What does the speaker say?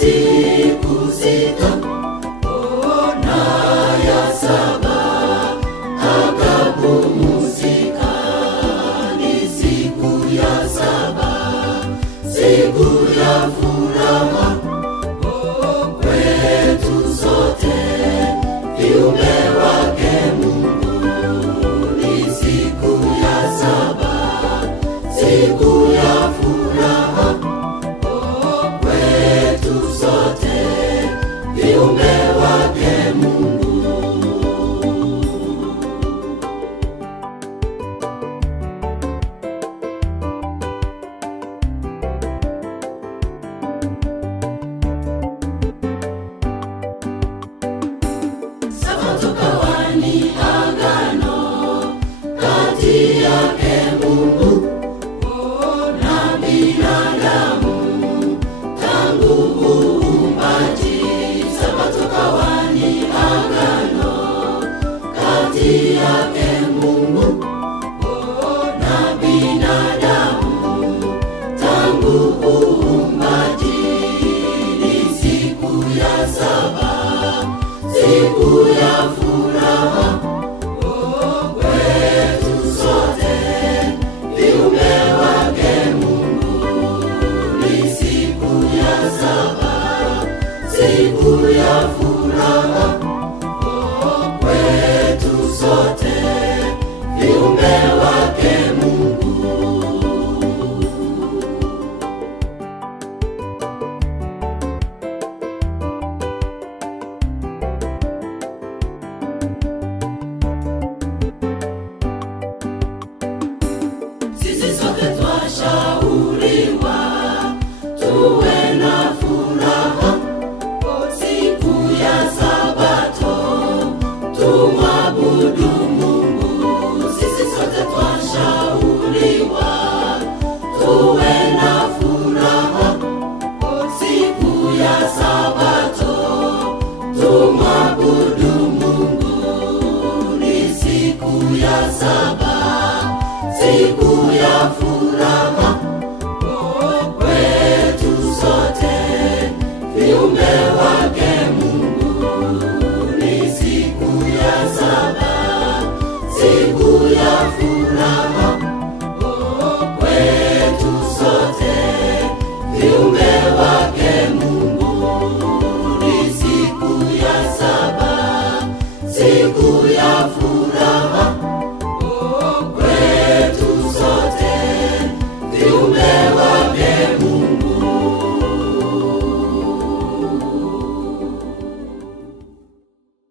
siku sita, na ya saba akapumzika. Ni siku ya saba, siku ya furaha kwetu sote, viumbe wake Mungu. Ni siku ya saba, siku ya furaha kwetu sote, viumbe wake Mungu. Sabato kawa ni agano kati yake Mungu na binadamu tangu uumbaji. Sabato kawa ni agano kati yake Mungu na binadamu tangu uumbaji. Ni siku ya saba, siku ya furaha kwetu sote, viumbe wake Mungu. Ni siku ya saba, siku ya furaha kwetu sote, viumbe wake Mungu. Sisi sote twashauriwa tuwe na furaha siku ya Sabato, tumwabudu Mungu. Sisi sote twashauriwa tuwe na furaha siku ya Sabato, tumwabudu Mungu. Ni siku ya saba, siku ya furaha kwetu sote, viumbe wake Mungu. Ni siku ya saba, siku ya furaha